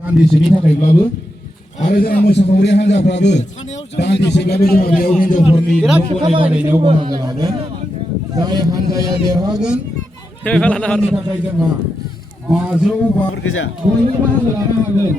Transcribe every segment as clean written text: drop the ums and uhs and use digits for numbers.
दान्दिसेनि थाखायब्लाबो आरो जोंहा मोसाखावरि हान्जाफ्राबो दान्दिसेब्लाबो जोंहा बेयाव हिन्जावफोरनि गराय बादायनायाव बाहागो लागोन जाय हान्जाया देरहागोन बिथांमोननि थाखाय जोंहा 500 बयबो बाहागो लानो हागोन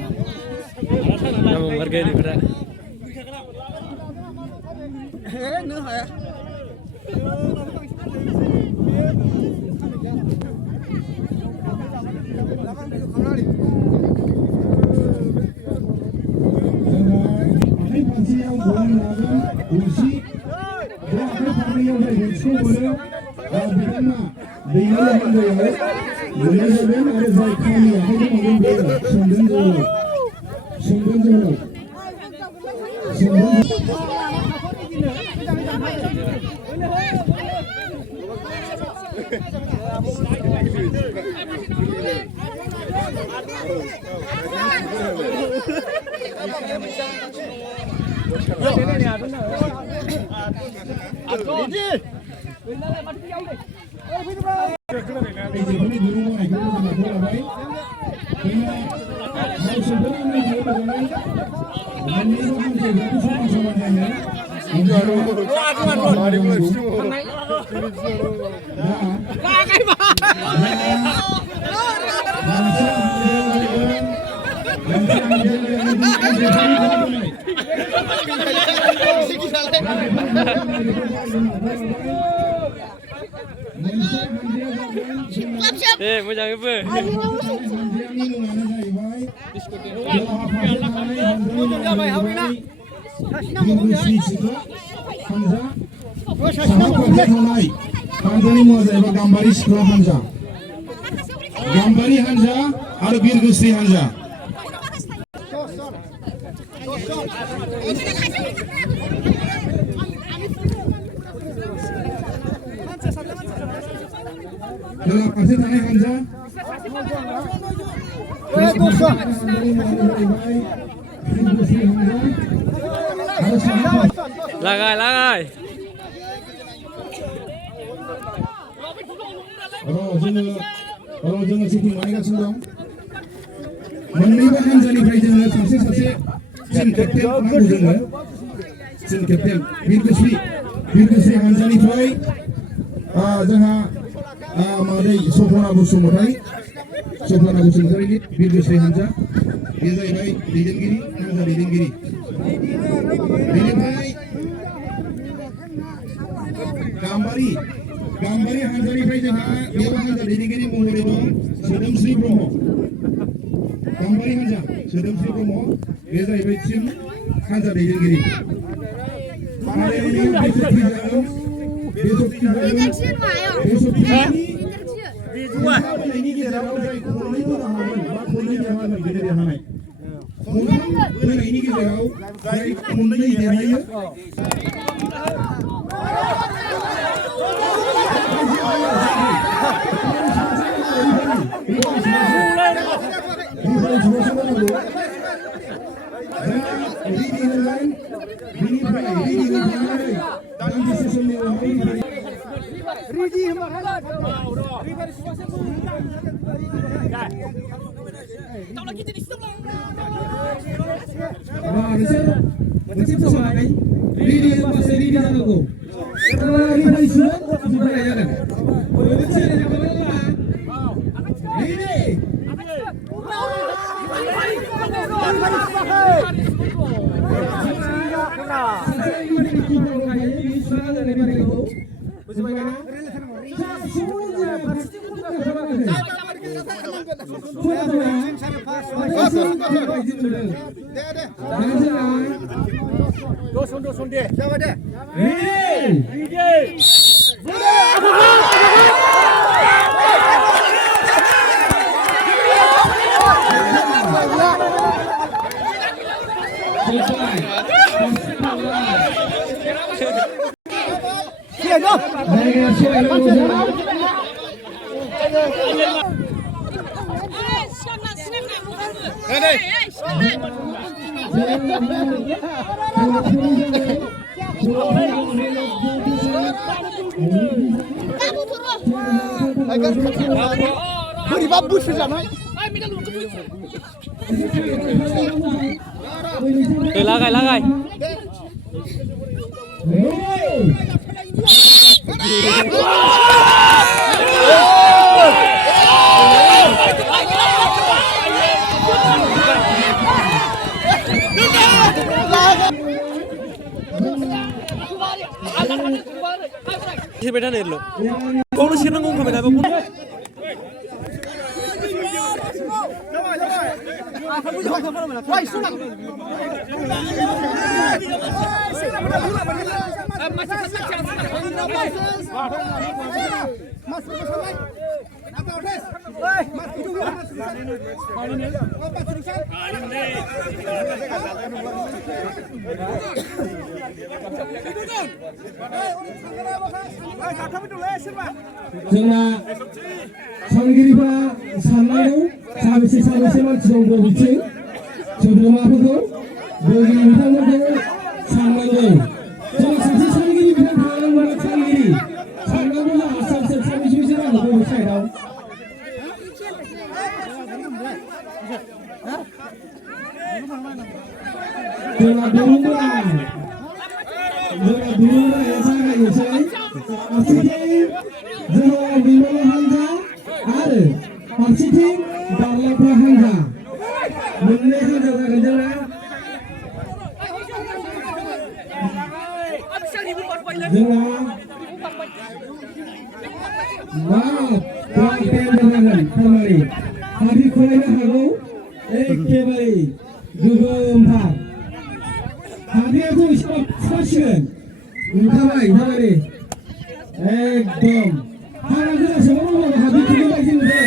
मोजाङैबो हानजानि मुङा जाहैबाय गाम्बारि सिख्ला हान्जा गाम्बारि हान्जा आरो बिरगोस्रि हान्जा खोला फारसे थानाय हान्जा लागाय लागाय जोङो सेटिं बानायगासिनो दं मोननैबो हान्जानिफ्राय जोङो सासे टीम केप्टेन नांगौ जोङो टीम केप्टेन बिरगोस्रि हान्जानिफ्राय जोंहा मादै सपना बसुमतारी बिरगोस्रि हान्जा बे जाहैबाय दैदेनगिरि हान्जा दैदेनगिरि बेनिफ्राय गाम्बारि हान्जानिफ्राय जोंहा बेयाव हान्जा दैदेनगिरि महरै दं सोदोमस्रि ब्रह्म गाम्बारि हान्जा सोदोमस्रि ब्रह्म बे जाहैबाय टीम हान्जा दैदेनगिरि Dosun deh, siapa deh? बोरैबा बोसोर जानाय Lagai, lagai. Beda nih lo. Kau lu sih nanggung kemana pun. जोंना सानगिरिफोरा साननांगौ साबेसे मानसि दं बबेथिं सोद्रोमाफोरखौ बगिरि बिथांमोनखौ साननांगौ जोंना सासे सानगिरि बिथां थानांगौ सानगिरि साननांगौ जोंहा साबेसे जानांगौ बबे साइडआव जोंना दुरुंबोरा जागायनोसै फारसेथिं जोहोलाव दैमालु हान्जा आरो फारसेथिं बारलांफा हान्जा मोननै हान्जा जागोन जोंना थारमाने हाबि खलायनो हागौ एखेबारे गोगोमथार हाबियाथ' एसे फुवासिगोन नुखाबाय थारमाने एकदम हारा गोरासोबाव मावनांगौ हाबि खुबै बायदि नुदों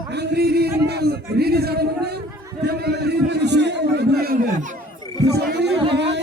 आं रेडि जादोंमोन जेब्ला रेडि सुयो अब्ला बुंनांगोन फोसावनायनि उनावहाय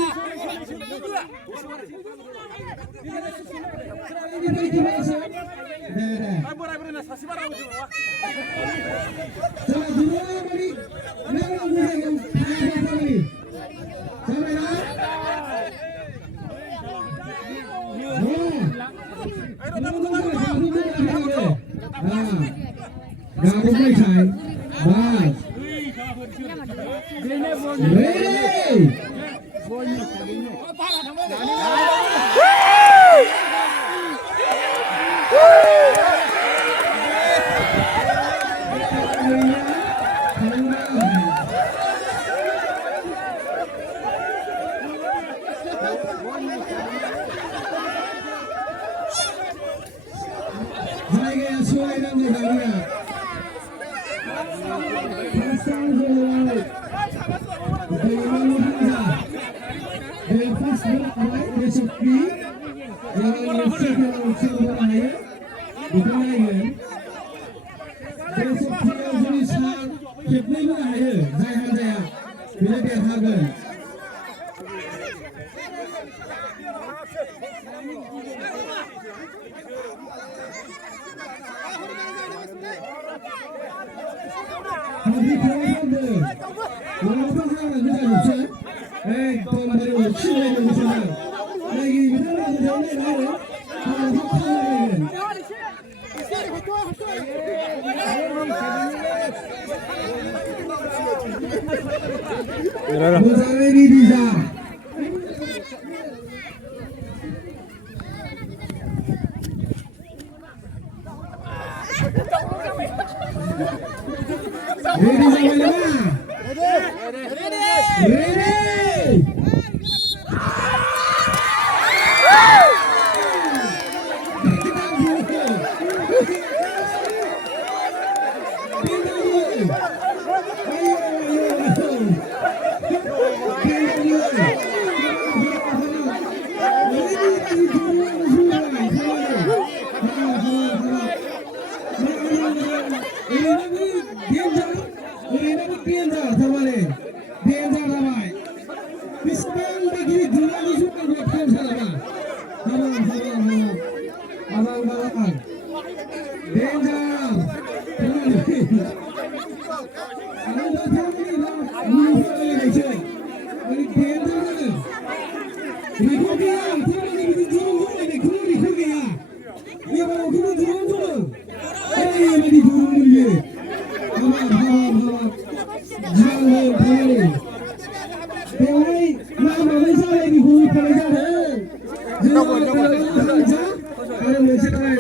Ini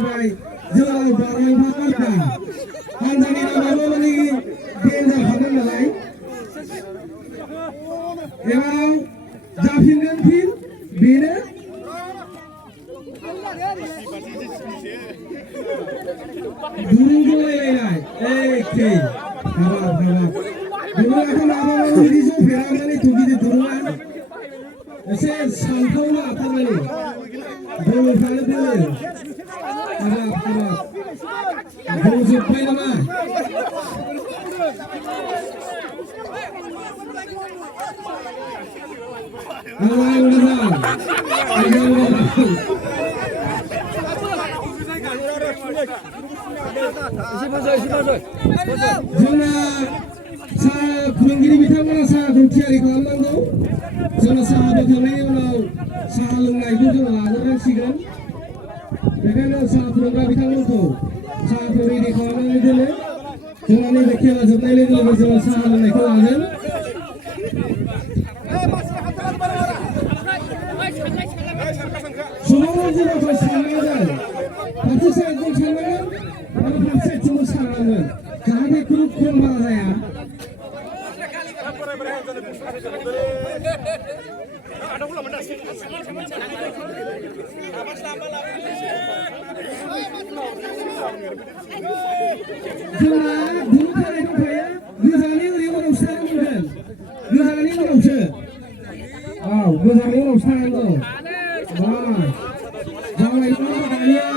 जाबाय जोंनाव बारलांफा मार्का हानजानि नामाबो माने डेन्जार खालामदों नालाय एबाराव जाफिनगोन फिन बेनो दुरुं गलायलायनाय एखे हाबाब दुरुङाथ' माबाबाबो बिदि जफेरामाने गिदिर दुरुङा एसे सानथावना थारमाने बोलोफ्रानो बोलो हाबाब गजोब्बाय नामा जोंना साहा फोरोंगिरि बिथांमोना साहाखौ थियारि खालामनांगौ जोंना साहा बोखांनायनि उनाव साहा लोंनायखौ जों लाग्रोनांसिगोन बेखायनो साहा फोरोंग्रा बिथांमोनखौ साहाखौ रेडि खालामनानै दोनो जोंना नैबे खेला जोबनाय लोगो लोगो जोङो साहा लोंनायखौ लागोन समाव जेरावबो साननांगोन फारसे साइडजों साननांगोन आरो फारसे साइडजोंबो साननांगोन जाहाथे खुनु खम बारा जाया जोंना दुरुं खानाय दंखायो गोजांनायनि उनावसो थानांगोन गोजांनायनि उनावसो औ गोजांनायनि उनावसो थानांगौ जाबाय नङा दानिया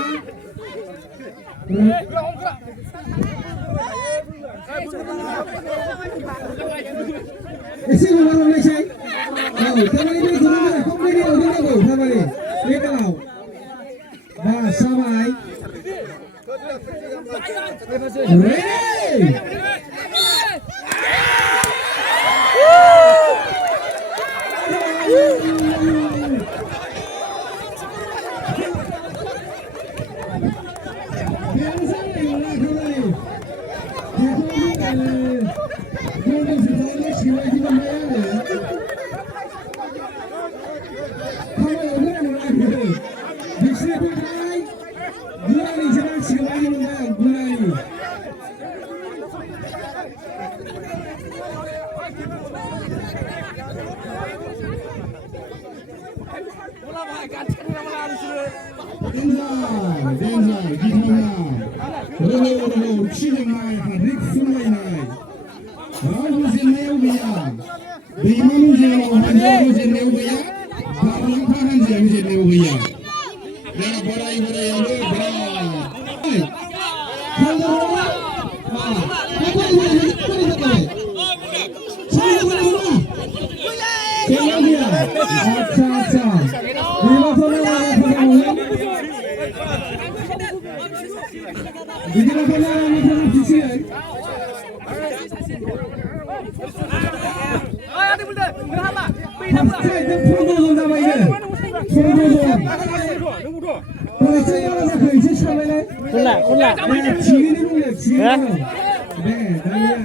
एसे हगारहरनायसै औ थारमाने बे दुरुंखौ रेडियाव दोननांगौ थारमाने बे गालाव बास जाबाय Denza, गिथावना रोहो खिजोंनाय हाद्रि खुलायनाय रावबो जेननायाव गैया दैमालु जेराव हानजायाबो जेननायाव गैया बारलांफा हानजायाबो जेननायाव गैया दा बोराय बोरायाबो अच्छा बिदिनो खालामनानै फिसियो फन्द्र'जन जाबाय फन्द्र'जन जाखो एसे सालायलाय थिगैनो बुंनो थिगैनो दे दानिया